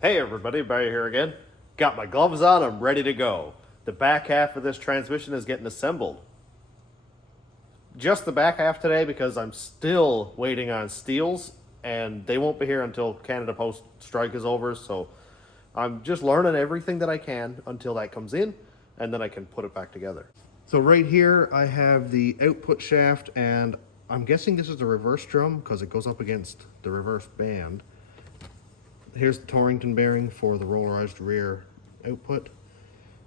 Hey everybody, Barry here again. Got my gloves on, I'm ready to go. The back half of this transmission is getting assembled. Just the back half today because I'm still waiting on steels and they won't be here until Canada Post strike is over, so I'm just learning everything that I can until that comes in and then I can put it back together. So right here I have the output shaft, and I'm guessing this is the reverse drum because it goes up against the reverse band. Here's the Torrington bearing for the rollerized rear output,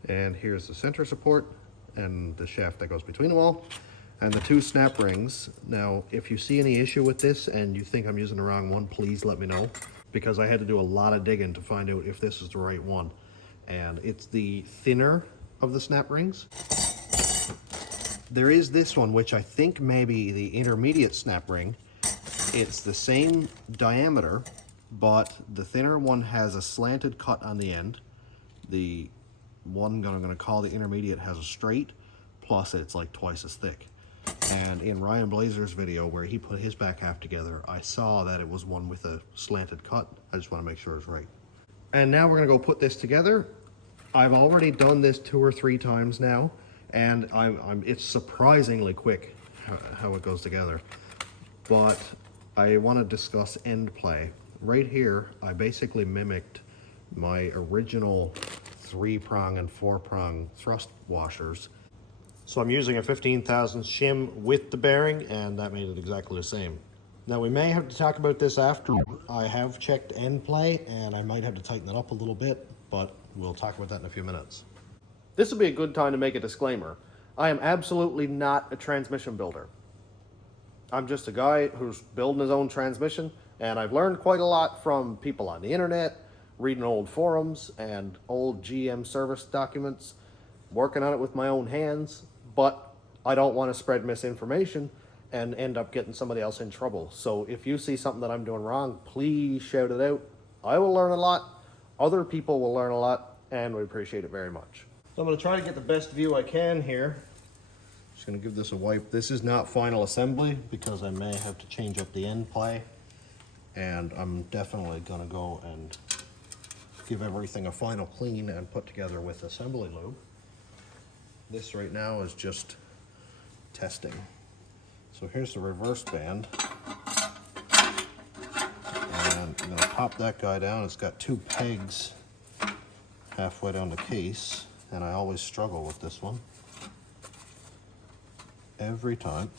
and here's the center support and the shaft that goes between them all, and the two snap rings. Now if you see any issue with this and you think I'm using the wrong one, please let me know, because I had to do a lot of digging to find out if this is the right one. And it's the thinner of the snap rings. There is this one, which I think may be the intermediate snap ring. It's the same diameter, but the thinner one has a slanted cut on the end. The one I'm going to call the intermediate has a straight, plus it's like twice as thick. And in Ryan Blazer's video where he put his back half together, I saw that it was one with a slanted cut. I just want to make sure it's right. And now we're going to go put this together. I've already done this 2 or 3 times now, and it's surprisingly quick how it goes together. But I want to discuss end play. Right here, I basically mimicked my original 3-prong and 4-prong thrust washers. So I'm using a 15,000 shim with the bearing, and that made it exactly the same. Now we may have to talk about this after. I have checked end play, and I might have to tighten it up a little bit, but we'll talk about that in a few minutes. This would be a good time to make a disclaimer. I am absolutely not a transmission builder. I'm just a guy who's building his own transmission, and I've learned quite a lot from people on the internet, reading old forums and old GM service documents, working on it with my own hands, but I don't want to spread misinformation and end up getting somebody else in trouble. So if you see something that I'm doing wrong, please shout it out. I will learn a lot, other people will learn a lot, and we appreciate it very much. So I'm going to try to get the best view I can here. Just going to give this a wipe. This is not final assembly because I may have to change up the end play, and I'm definitely going to go and give everything a final clean and put together with assembly lube. This right now is just testing. So here's the reverse band, and I'm going to pop that guy down. It's got 2 pegs halfway down the case, and I always struggle with this one every time.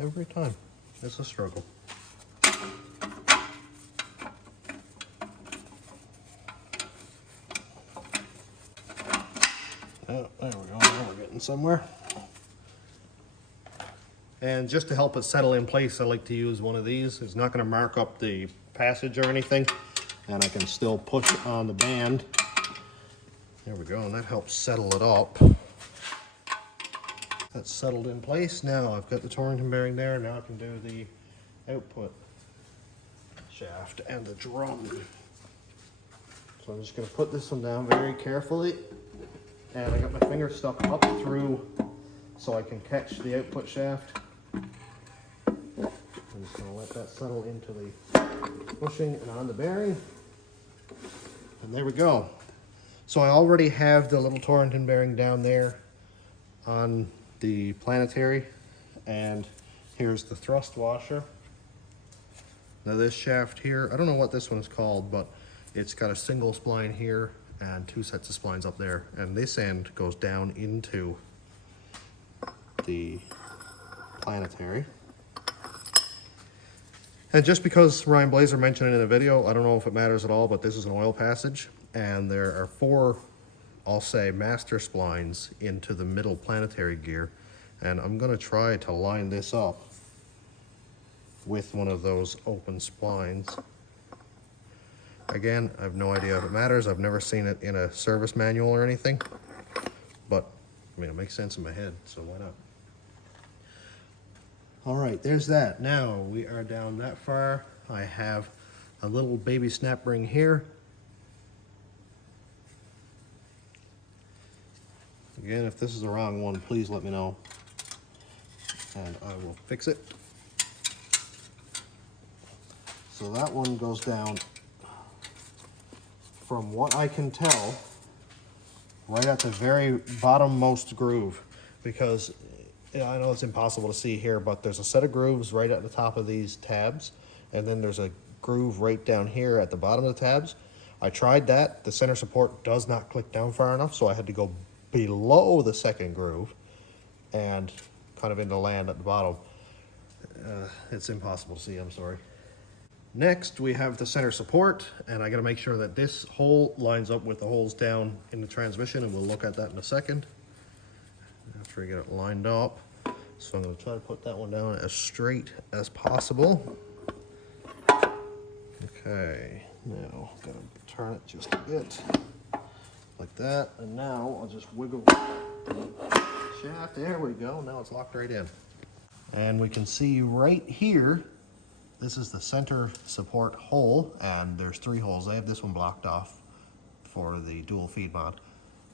Every time. It's a struggle. Oh, there we go. Now we're getting somewhere. And just to help it settle in place, I like to use one of these. It's not going to mark up the passage or anything, and I can still push on the band. There we go, and that helps settle it up. That's settled in place. Now I've got the Torrington bearing there. Now I can do the output shaft and the drum. So I'm just going to put this one down very carefully, and I got my finger stuck up through so I can catch the output shaft. I'm just going to let that settle into the bushing and on the bearing. And there we go. So I already have the little Torrington bearing down there on the planetary, and here's the thrust washer. Now this shaft here, I don't know what this one is called, but it's got a single spline here and 2 sets of splines up there, and this end goes down into the planetary. And just because Ryan Blazer mentioned it in a video, I don't know if it matters at all, but this is an oil passage, and there are 4, I'll say, master splines into the middle planetary gear, and I'm going to try to line this up with one of those open splines. Again, I have no idea if it matters. I've never seen it in a service manual or anything, but I mean, it makes sense in my head, so why not? All right, there's that. Now we are down that far. I have a little baby snap ring here. Again, if this is the wrong one, please let me know, and I will fix it. So that one goes down, from what I can tell, right at the very bottommost groove, because I know it's impossible to see here, but there's a set of grooves right at the top of these tabs, and then there's a groove right down here at the bottom of the tabs. I tried that. The center support does not click down far enough, so I had to go below the second groove and kind of into land at the bottom. It's impossible to see, I'm sorry. Next, we have the center support, and I gotta make sure that this hole lines up with the holes down in the transmission, and we'll look at that in a second after I get it lined up. So I'm gonna try to put that one down as straight as possible. Okay, now gotta turn it just a bit like that, and now I'll just wiggle the shaft. There we go. Now it's locked right in, and we can see right here, this is the center support hole, and there's 3 holes. I have this one blocked off for the dual feed mod,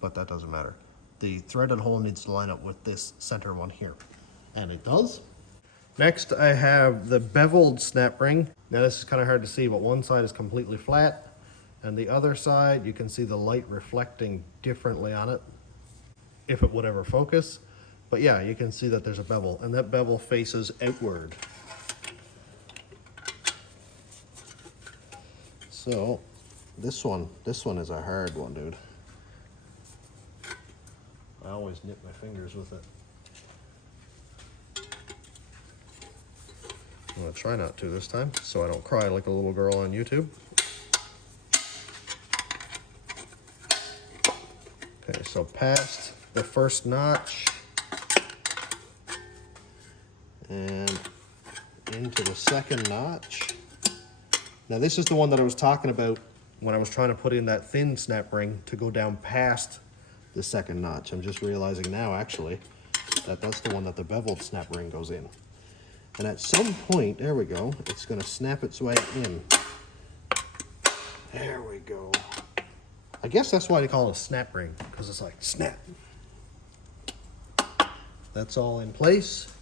but that doesn't matter. The threaded hole needs to line up with this center one here, and it does. Next, I have the beveled snap ring. Now this is kind of hard to see, but one side is completely flat, and the other side, you can see the light reflecting differently on it, if it would ever focus. But yeah, you can see that there's a bevel, and that bevel faces outward. So this one is a hard one, dude. I always nip my fingers with it. I'm gonna try not to this time, so I don't cry like a little girl on YouTube. Okay, so past the first notch and into the second notch. Now this is the one that I was talking about when I was trying to put in that thin snap ring to go down past the second notch. I'm just realizing now, actually, that that's the one that the beveled snap ring goes in. And at some point, there we go, it's gonna snap its way in. There we go. I guess that's why they call it a snap ring, because it's like snap. That's all in place.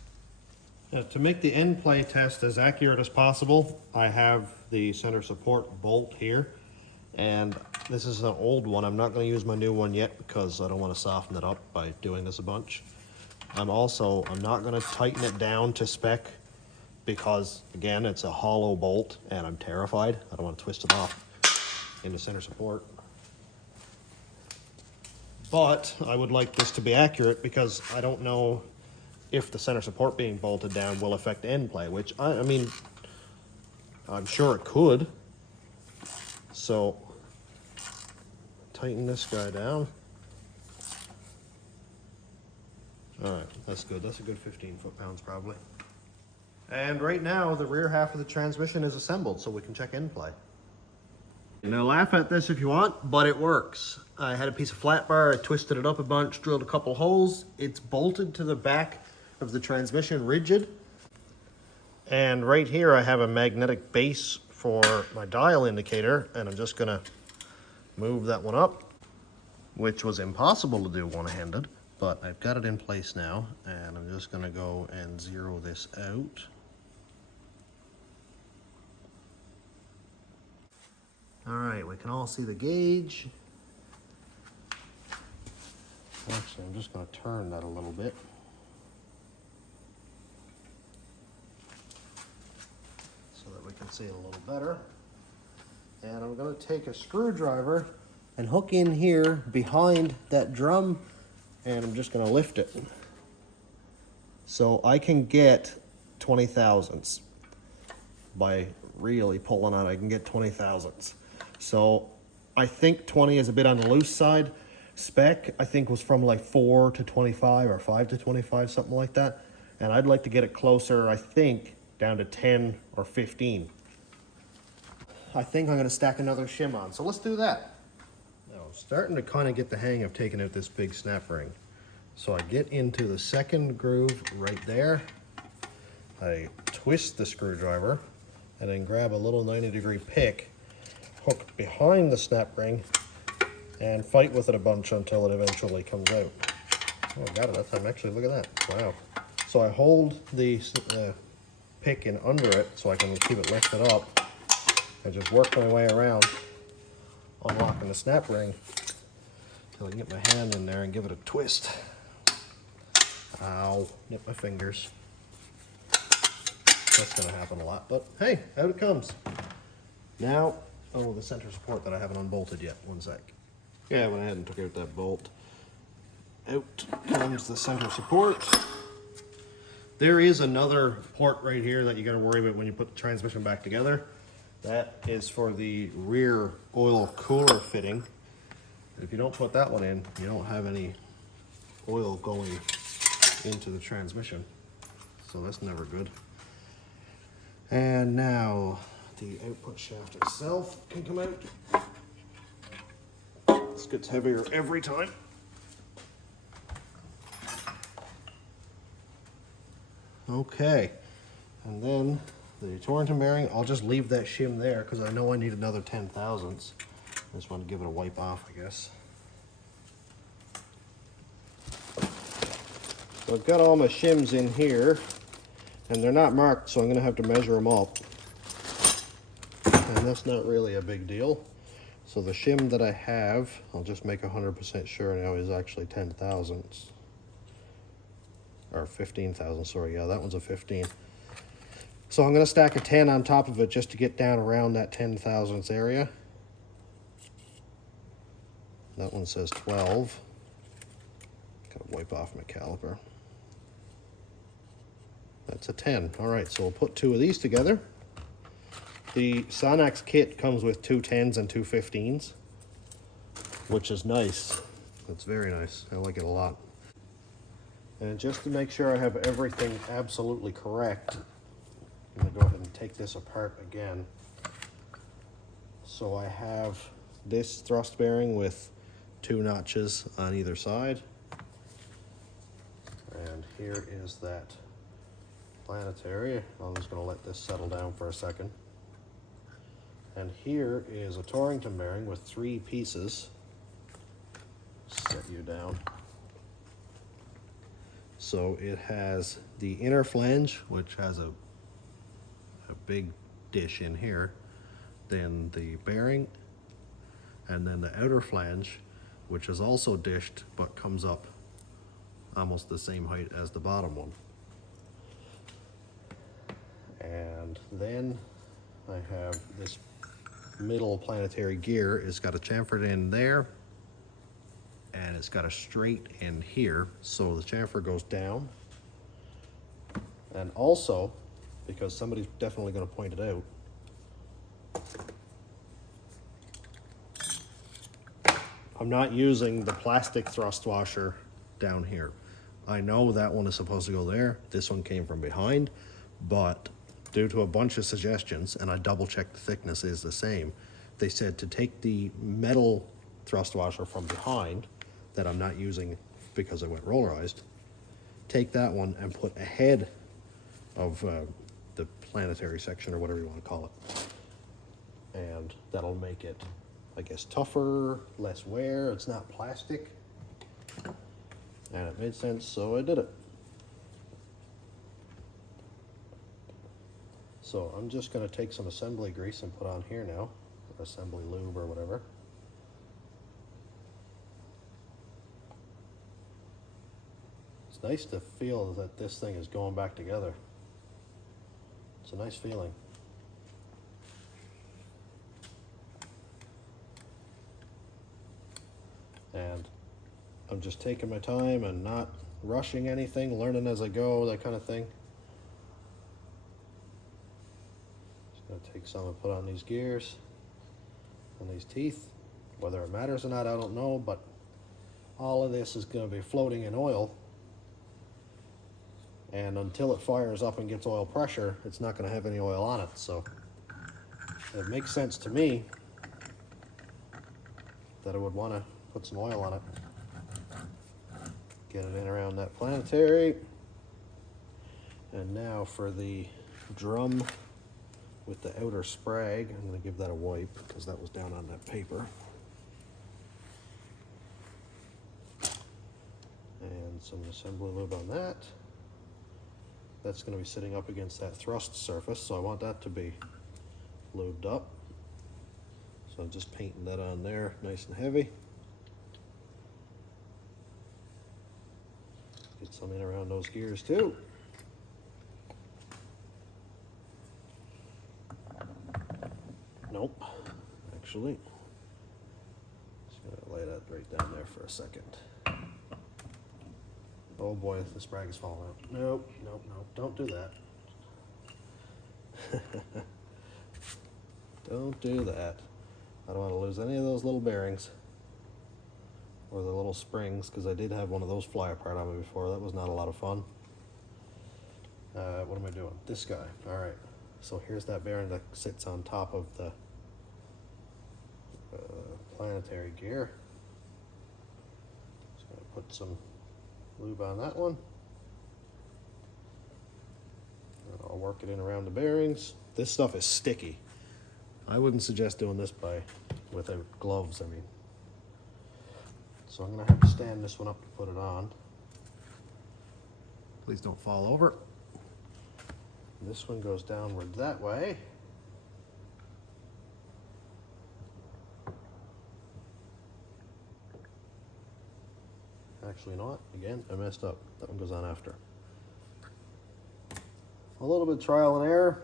Now, to make the end play test as accurate as possible, I have the center support bolt here, and this is an old one. I'm not going to use my new one yet because I don't want to soften it up by doing this a bunch. I'm not going to tighten it down to spec because, again, it's a hollow bolt and I'm terrified. I don't want to twist it off into center support. But I would like this to be accurate because I don't know if the center support being bolted down will affect end play, which I mean, I'm sure it could. So tighten this guy down. All right, that's good. That's a good 15 foot-pounds probably. And right now, the rear half of the transmission is assembled, so we can check end play. Now laugh at this if you want, but it works. I had a piece of flat bar, I twisted it up a bunch, drilled a couple holes. It's bolted to the back of the transmission rigid. And right here I have a magnetic base for my dial indicator, and I'm just gonna move that one up, which was impossible to do one-handed, but I've got it in place now, and I'm just gonna go and zero this out. All right, we can all see the gauge. Actually, I'm just gonna turn that a little bit. So that we can see it a little better. And I'm gonna take a screwdriver and hook in here behind that drum, and I'm just gonna lift it. So I can get 20 thousandths. By really pulling on it, I can get 20 thousandths. So I think 20 is a bit on the loose side. Spec, I think, was from like 4 to 25 or 5 to 25, something like that. And I'd like to get it closer, I think, down to 10 or 15. I think I'm gonna stack another shim on, so let's do that. Now, I'm starting to kind of get the hang of taking out this big snap ring. So I get into the second groove right there. I twist the screwdriver and then grab a little 90-degree pick, hook behind the snap ring, and fight with it a bunch until it eventually comes out. Oh, I got it that time. Actually, look at that. Wow. So I hold the pick in under it so I can keep it lifted up and just work my way around, unlocking the snap ring until I can get my hand in there and give it a twist. Ow, nip my fingers. That's going to happen a lot, but hey, out it comes. Now, oh, the center support that I haven't unbolted yet. One sec. Yeah, I went ahead and took out that bolt. Out comes the center support. There is another port right here that you got to worry about when you put the transmission back together. That is for the rear oil cooler fitting. If you don't put that one in, you don't have any oil going into the transmission. So that's never good. And now the output shaft itself can come out. This gets heavier every time. Okay, and then the Torrington bearing, I'll just leave that shim there because I know I need another 10 thousandths. I just want to give it a wipe off, I guess. So I've got all my shims in here, and they're not marked, so I'm going to have to measure them up. And that's not really a big deal. So the shim that I have, I'll just make 100% sure now, is actually 10 thousandths. Or 15,000, sorry, yeah, that one's a 15. So I'm going to stack a 10 on top of it just to get down around that 10 thousandths area. That one says 12. Gotta wipe off my caliper. That's a 10. All right, so we'll put two of these together. The Sonax kit comes with two 10s and two 15s, which is nice. It's very nice. I like it a lot. And just to make sure I have everything absolutely correct, I'm going to go ahead and take this apart again. So I have this thrust bearing with two notches on either side. And here is that planetary. I'm just going to let this settle down for a second. And here is a Torrington bearing with three pieces. Set you down. So it has the inner flange, which has a big dish in here, then the bearing, and then the outer flange, which is also dished but comes up almost the same height as the bottom one. And then I have this middle planetary gear. It's got a chamfered end there, and it's got a straight end here, so the chamfer goes down. And also, because somebody's definitely going to point it out, I'm not using the plastic thrust washer down here. I know that one is supposed to go there. This one came from behind, but due to a bunch of suggestions, and I double checked the thickness is the same, they said to take the metal thrust washer from behind that I'm not using because I went rollerized, take that one and put ahead of the planetary section, or whatever you want to call it. And that'll make it, I guess, tougher, less wear. It's not plastic. And it made sense, so I did it. So I'm just going to take some assembly grease and put on here now, or assembly lube or whatever. It's nice to feel that this thing is going back together. It's a nice feeling. And I'm just taking my time and not rushing anything, learning as I go, that kind of thing. Just gonna take some and put on these gears and these teeth. Whether it matters or not, I don't know, but all of this is gonna be floating in oil. And until it fires up and gets oil pressure, it's not gonna have any oil on it. So it makes sense to me that I would wanna put some oil on it. Get it in around that planetary. And now for the drum with the outer sprag, I'm going to give that a wipe because that was down on that paper. And some assembly lube on that. That's going to be sitting up against that thrust surface, so I want that to be lubed up. So I'm just painting that on there nice and heavy. Get some in around those gears too. Nope, actually. Just gonna lay that right down there for a second. Oh boy, the sprag is falling out. Nope, nope, nope, don't do that. Don't do that. I don't want to lose any of those little bearings or the little springs, because I did have one of those fly apart on me before. That was not a lot of fun. What am I doing? This guy. All right. So here's that bearing that sits on top of the planetary gear. Just going to put some lube on that one. And I'll work it in around the bearings. This stuff is sticky. I wouldn't suggest doing this without gloves, I mean. So I'm gonna have to stand this one up to put it on. Please don't fall over. This one goes downward that way. Actually, you know what? Again, I messed up. That one goes on after. A little bit of trial and error.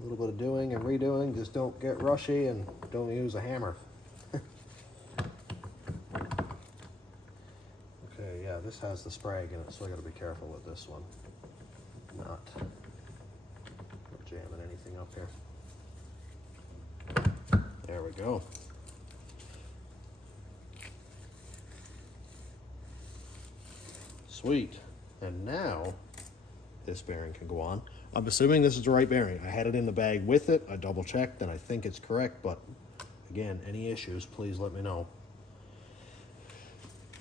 A little bit of doing and redoing. Just don't get rushy and don't use a hammer. Okay, yeah, this has the sprag in it, so I gotta be careful with this one. Not jamming anything up here. There we go. Sweet. And now this bearing can go on. I'm assuming this is the right bearing. I had it in the bag with it. I double checked and I think it's correct, but again, any issues, please let me know.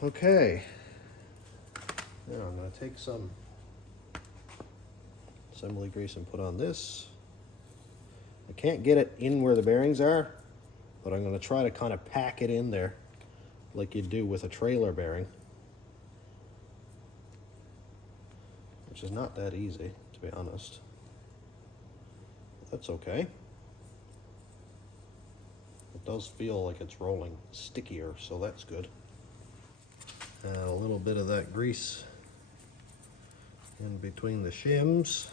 Okay. Now I'm going to take some assembly grease and put on this. I can't get it in where the bearings are, but I'm going to try to kind of pack it in there like you do with a trailer bearing, which is not that easy, to be honest. That's okay. It does feel like it's rolling stickier, so that's good. And a little bit of that grease in between the shims.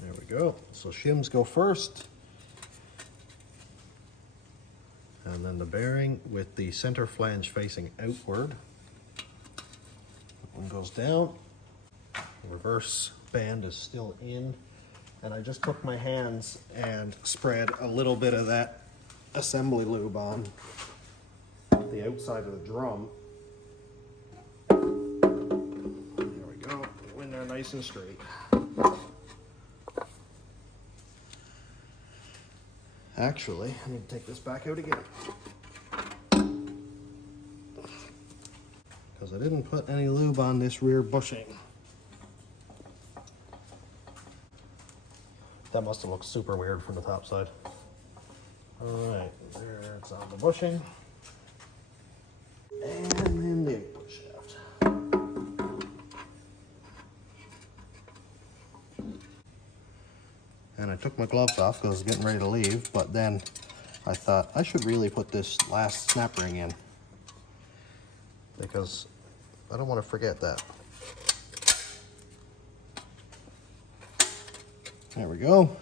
There we go. So shims go first, and then the bearing with the center flange facing outward. That one goes down. The reverse band is still in, and I just took my hands and spread a little bit of that assembly lube on the outside of the drum. There we go. Go in there nice and straight. Actually, I need to take this back out again, because I didn't put any lube on this rear bushing. That must have looked super weird from the top side. Alright, there it's on the bushing. And then the input shaft. And I took my gloves off because I was getting ready to leave, but then I thought I should really put this last snap ring in, because I don't want to forget that. There we go.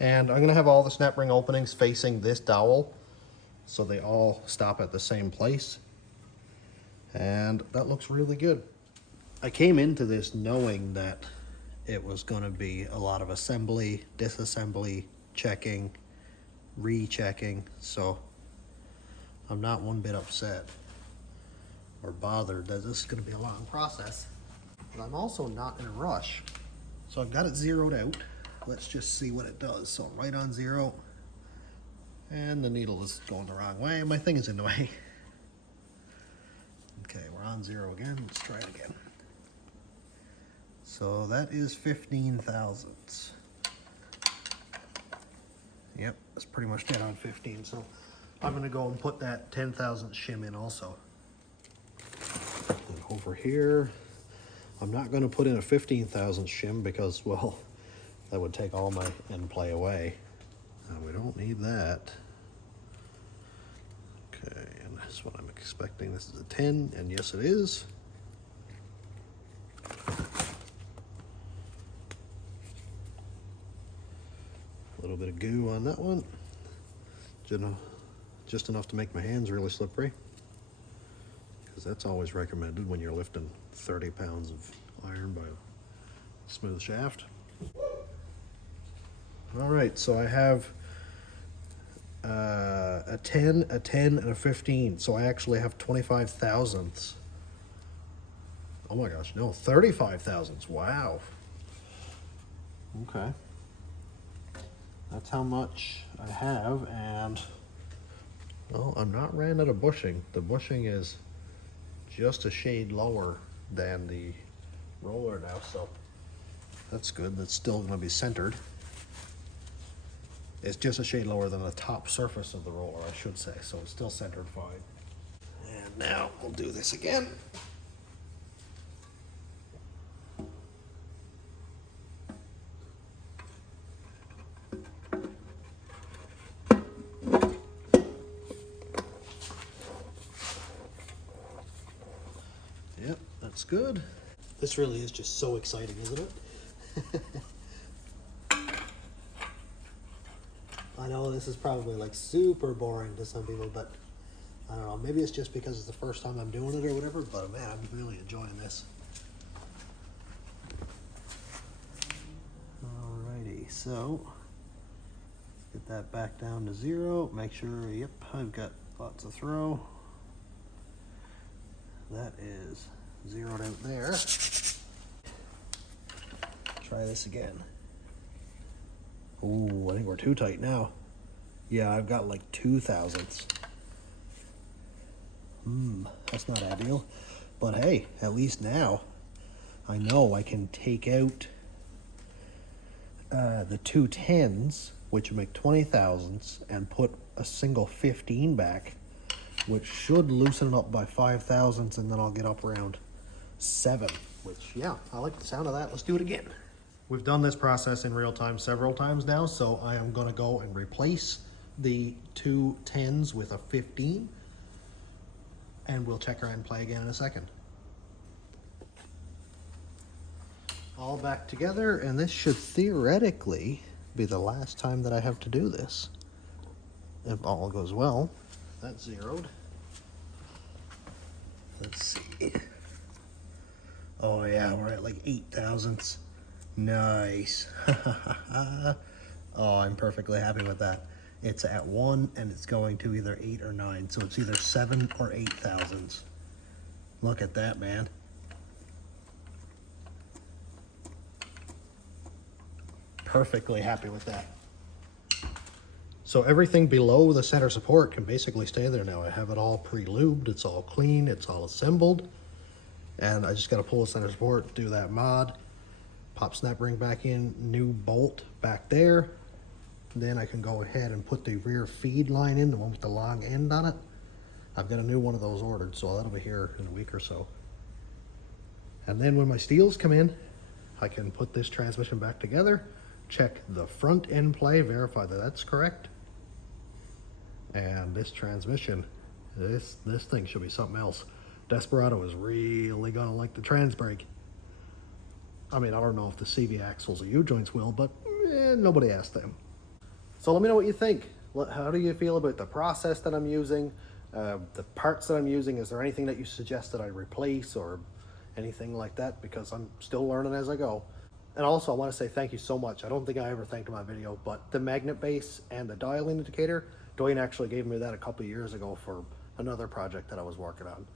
And I'm going to have all the snap ring openings facing this dowel, so they all stop at the same place. And that looks really good. I came into this knowing that it was going to be a lot of assembly, disassembly, checking, rechecking, so I'm not one bit upset or bothered that this is going to be a long process. But I'm also not in a rush. So I've got it zeroed out. Let's just see what it does. So I'm right on 0, and the needle is going the wrong way. My thing is in the way. Okay, we're on 0 again. Let's try it again. So that is 15 thousandths. Yep, that's pretty much dead on 15. So I'm going to go and put that 10,000 shim in also. And over here, I'm not going to put in a 15,000 shim because, well, that would take all my end play away. We don't need that. Okay, and that's what I'm expecting. This is a 10, and yes it is. A little bit of goo on that one. Just enough to make my hands really slippery. Because that's always recommended when you're lifting 30 pounds of iron by a smooth shaft. All right, so I have a 10, a 10, and a 15. So I actually have 25 thousandths. Oh my gosh, no, 35 thousandths. Wow. Okay. That's how much I have, and well, I'm not ran out of bushing. The bushing is just a shade lower than the roller now, so that's good. That's still going to be centered. It's just a shade lower than the top surface of the roller, I should say, so it's still centered fine. And now we'll do this again. Yep, that's good. This really is just so exciting, isn't it? I know this is probably like super boring to some people, but I don't know, maybe it's just because it's the first time I'm doing it or whatever, but man, I'm really enjoying this. Alrighty, so let's get that back down to 0. Make sure, yep, I've got lots of throw. That is zeroed out there. Try this again. Ooh, I think we're too tight now. Yeah, I've got like 2 thousandths. That's not ideal. But hey, at least now I know I can take out the 2 10s, which would make 20 thousandths, and put a single 15 back, which should loosen it up by 5 thousandths, and then I'll get up around 7, which, yeah, I like the sound of that. Let's do it again. We've done this process in real time several times now, so I am going to go and replace the 2 10s with a 15, and we'll check our end play again in a second. All back together, and this should theoretically be the last time that I have to do this. If all goes well. That's zeroed. Let's see. Oh yeah, we're at like 8 thousandths. Nice. Oh, I'm perfectly happy with that. It's at 1 and it's going to either 8 or 9, so it's either 7 or 8 thousandths. Look at that, man. Perfectly happy with that. So everything below the center support can basically stay there now. I have it all pre-lubed, it's all clean, it's all assembled. And I just gotta pull the center support, do that mod, pop snap ring back in, new bolt back there. Then I can go ahead and put the rear feed line in, the one with the long end on it. I've got a new one of those ordered, so that'll be here in a week or so. And then when my steels come in, I can put this transmission back together, check the front end play, verify that that's correct. And this transmission, this thing should be something else. Desperado is really gonna like the trans brake. I mean, I don't know if the CV axles or U-joints will, but nobody asked them. So let me know what you think. How do you feel about the process that I'm using, the parts that I'm using? Is there anything that you suggest that I replace or anything like that? Because I'm still learning as I go. And also I want to say thank you so much. I don't think I ever thanked in my video, but the magnet base and the dial indicator, Dwayne actually gave me that a couple of years ago for another project that I was working on.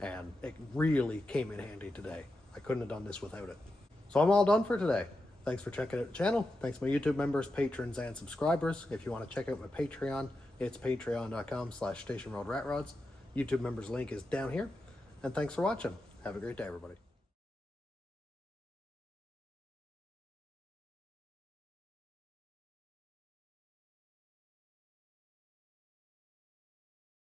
And it really came in handy today. I couldn't have done this without it. So I'm all done for today. Thanks for checking out the channel. Thanks to my YouTube members, patrons, and subscribers. If you want to check out my Patreon, it's patreon.com/stationroadratrods. YouTube members link is down here. And thanks for watching. Have a great day, everybody.